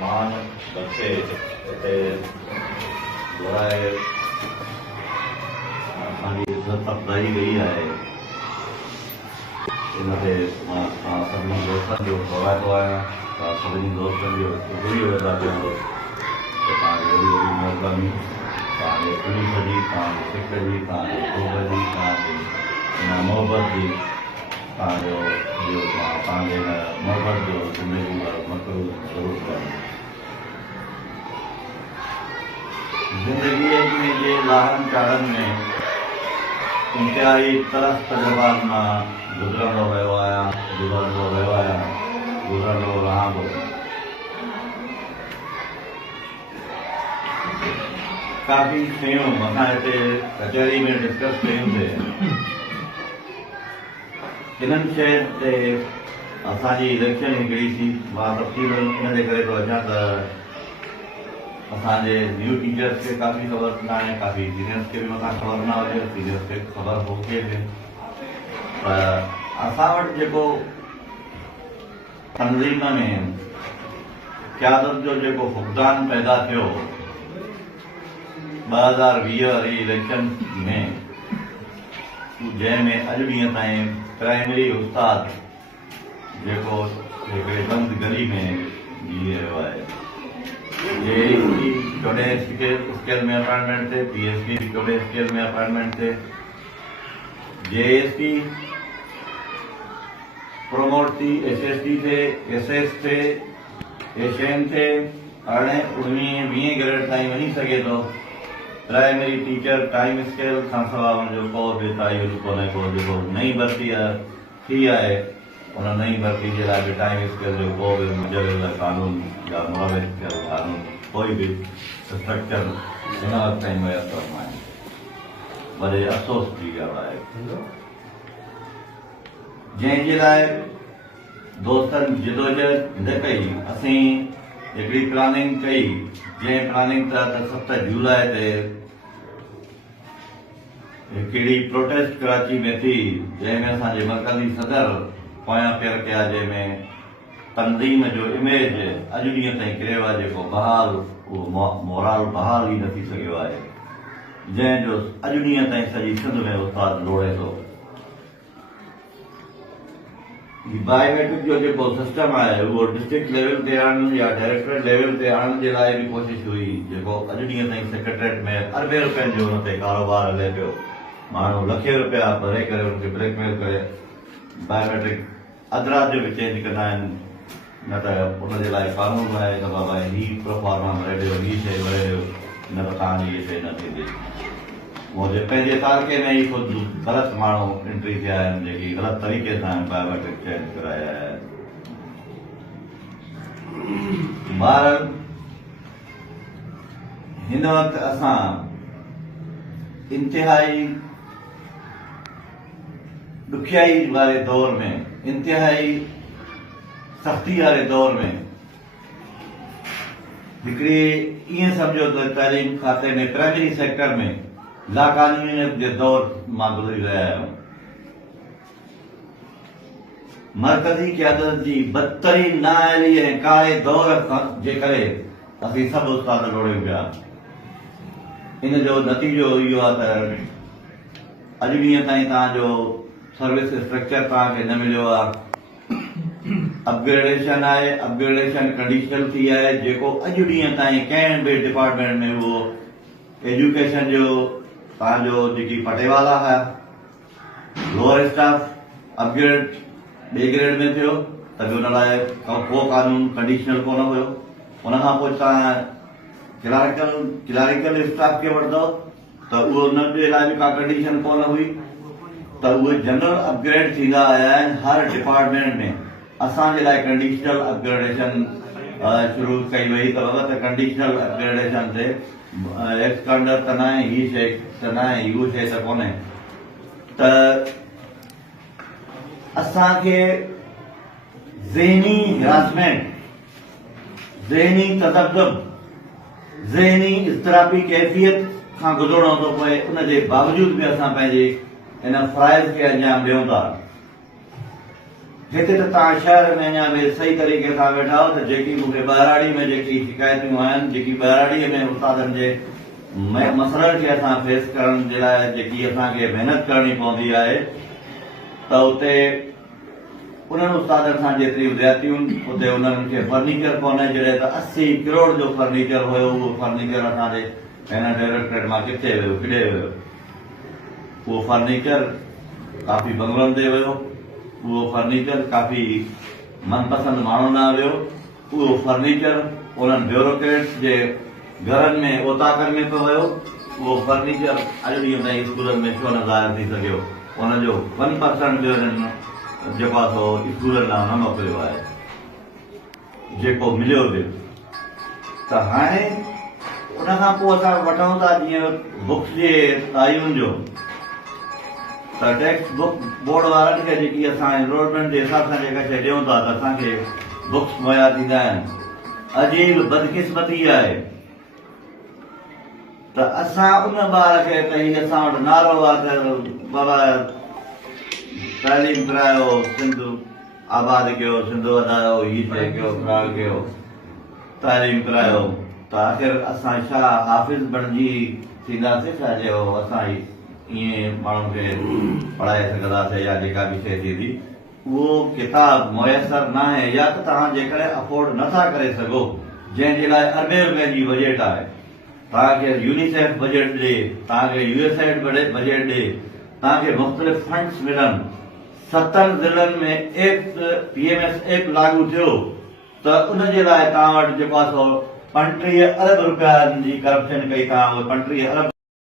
मान बच्चे हिते घुराए असांजी इज़त अफ़ज़ाई कई आहे। इन ते मां सभिनी दोस्तनि जो सवादो आहियां। सभिनी दोस्तनि जो शुक्रिया अदा कयां थो त तव्हांजी वॾी वॾी महिरबानी, तव्हांजे पुलिस जी, तव्हांजे सिक जी, तव्हांजे ख़ूब जी, तव्हांजी इन मोहबत जी, तव्हांजो तव्हांजे हिन मोहबत जो ज़िंदगी वारो मक़सदु ज़रूरु कयां। ज़िंदगीअ में जे लाहनि चाढ़नि में इंतिहाई तरस तजुर्बात मां गुज़रंदो रहियो आहियां, गुज़रंदो रहां थो। काफ़ी शयूं असां हिते कचहरी में डिस्कस कयूंसीं। इन्हनि शयुनि ते असांजी इलेक्शन हिकिड़ी थी, मां तफ़सील इन जे करे थो अचां त असांजे न्यू टीचर्स खे काफ़ी ख़बर न आहे, काफ़ी सीनियर्स खे बि मथां ख़बर न हुजे, सीनियर्स खे ख़बर हुजे बि। पर असां वटि जेको तनज़ीम में क़यादत जो जेको फुक़दान पैदा थियो 2020 वारी इलेक्शन में, जंहिंमें अॼु ॾींहं ताईं प्राइमरी उस्ताद जेको हिकिड़े बंदि गली में जी रहियो आहे, जेएसपी 14 स्केल में अपॉइंटमेंट थे, पीएसपी भी 14 स्केल में अपॉइंटमेंट थे, जेएसपी प्रोमोट थी, एसएसटी थे, एसएस थे, एशएन थे, 18, 19, 20 ग्रेड ताईं वञी सघे थो। प्राइमरी टीचर टाइम स्केल खां सवाइ हुनजो को बि तइयुन कोन्हे। को जेको नई भर्ती थी आहे, उन नई भर्ती जे लाइ बि टाइम स्केल जो को बि मुजरिल कानून या मुआविज़ थियल कानून कोई बि स्ट्रक्चर हिन वक़्त ताईं मुयसर न आहे। वॾे अफ़सोस जी ॻाल्हि आहे, जंहिंजे लाइ दोस्तनि जिदोजहद हिन कई। असीं हिकिड़ी प्लानिंग कई, जंहिं प्लानिंग तहत 7 जुलाई ते हिकिड़ी प्रोटेस्ट कराची में थी, जंहिंमें असांजे मरकज़ी सदर पोयां पेर कया, जंहिंमें तनज़ीम जो इमेज अॼु ॾींहं ताईं किरियो आहे, जेको बहाल उहो मोराल बहाल ई न थी सघियो आहे, जंहिंजो अॼु ॾींहं ताईं सॼी सिंध में उस्ताद लोड़े थो। बायोमेट्रिक जो जेको सिस्टम आहे, उहो डिस्ट्रिक्ट लेवल ते आणण या डायरेक्टरेट लेवल ते आणण जे लाइ बि कोशिशि हुई, जेको अॼु ॾींहं ताईं सेक्रेटरेट में अरबे रुपयनि जो हुन ते कारोबार हले पियो। माण्हू लखे रुपया भरे करे हुनखे ब्लैकमेल करे बायोमेट्रिक अधु राति जो बि चेंज कंदा आहिनि, न त उनजे लाइ कानून आहे त बाबा हीअ प्रोफार्मा भरे ॾियो, हीअ शइ भरे ॾियो, न त तव्हांजी इहा शइ न थींदी। मुंहिंजे पंहिंजे तारके में ई ख़ुदि ग़लति माण्हू एंट्री थिया आहिनि, जेकी ग़लति तरीक़े सां बायोमेट्रिक चेंज कराया आहिनि। ॿारनि हिन वक़्तु असां इंतिहाई ॾुखियाई वारे दौर में, इंतिहाई सख़्ती वारे दौर में, हिकिड़ी ईअं सम्झो त तइलीम खाते में प्राइमरी सेक्टर में लाक़ानूनीयत जे दौर मां गुज़री रहिया आहियूं। मरकज़ी क़यादत जी बदतरीन नाअहली ऐं कारे दौर जे करे असीं सभु उस्ताद लोड़ियूं पिया। इन जो नतीजो इहो आहे त अॼु ॾींहं ताईं तव्हांजो सर्विस स्ट्रक्चर तव्हांखे न मिलियो आहे। अपग्रेडेशन आहे, अपग्रेडेशन कंडीशनल थी आहे, जेको अॼु ॾींहं ताईं कंहिं बि डिपार्टमेंट में उहो एजुकेशन जो तव्हांजो जेकी पटेवाला हुआ, लोअर स्टाफ अपग्रेड ॿिए ग्रेड में थियो त बि हुन लाइ को कानून कंडीशनल कोन हुयो। उनखां पोइ तव्हां क्लैरिकल स्टाफ खे वठंदो त उहो उनजे लाइ बि का कंडीशन कोन हुई, त उहे जनरल अपग्रेड थींदा आया आहिनि हर डिपार्टमेंट में। असांजे लाइ कंडीशनल अपग्रेडेशन शुरू कई वई त कंडीशनल अपग्रेडेशन ते एक्सकंडर त न आहे, हीअ शइ त न आहे, इहो शइ त कोन्हे। त असांखे ज़हनी हिरासमेंट, ज़हनी तज़ब्ज़ुब, ज़हनी इज़्तिराबी कैफ़ियत खां गुज़रणो थो पए। उनजे बावजूद बि असां पंहिंजे इन फ़राइज़ खे अंजाम ॾियूं था। हिते त तव्हां शहर में अञा बि सही तरीक़े सां वेठा हो त जेकी मूंखे ॿाहिराड़ी में जेकी शिकायतूं आहिनि, जेकी ॿाहिराड़ीअ में उस्तादनि जे मसइलनि खे असां फेस करण जे लाइ जेकी असांखे महिनत करणी पवंदी आहे, त उते उन्हनि उस्तादनि सां जेतिरी विद्यार्थियूं उते उन्हनि खे फर्नीचर कोन्हे। जॾहिं त 80 करोड़ जो फर्नीचर हुयो, उहो फर्नीचर असांजे हिन डायरेक्टरेट मां किथे वियो, किॾे वियो? उहो फर्नीचर काफ़ी बंगलनि ते वियो, उहो फर्नीचर काफ़ी मनपसंद माण्हुनि ॾांहुं वियो, उहो फर्नीचर उन्हनि ब्यूरोक्रेट्स जे घरनि में ओताकनि में पियो वियो, उहो फर्नीचर अॼु ॾींहं ताईं स्कूलनि में छो न ज़ाहिर थी सघियो? उनजो 1% बि उन्हनि जेको आहे सो स्कूलनि ॾांहुं न मोकिलियो आहे, जेको मिलियो बि। त हाणे उनखां पोइ असां वठूं था जीअं बुक्स जे तायुनि जो, त टेक्स्ट बुक बोर्ड वारनि खे जेकी असां एनरोलमेंट जे हिसाब सां जेका शइ ॾियूं था त असांखे बुक्स मुहैया थींदा आहिनि। अजीब बदकिस्मती आहे त असां उन ॿार खे त हीअ असां वटि नालो आहे त बाबा तालीम करायो, सिंध आबाद कयो, सिंध वधायो, हीअ शइ कयो, फलाण कयो, तालीम करायो, त आख़िर असां छा हाफ़िज़ बणिजी थींदासीं छा जो असां ईअं माण्हुनि खे पढ़ाए सघंदासीं या जेका बि शइ थींदी? उहो किताब मुयसर न आहे, या त तव्हां जेकॾहिं अफोर्ड नथा करे सघो, जंहिंजे लाइ अरबे रुपए जी बजट आहे, तव्हांखे यूनिसेफ बजट ॾे, तव्हांखे यूएसएड बजट ॾे, तव्हांखे मुख़्तलिफ़ फंड्स मिलनि, 7 ज़िलनि में PMS ऐप लागू थियो, त उनजे लाइ तव्हां वटि जेको आहे सो 35 अरब रुपया जी करप्शन कई, तव्हां 35 अरब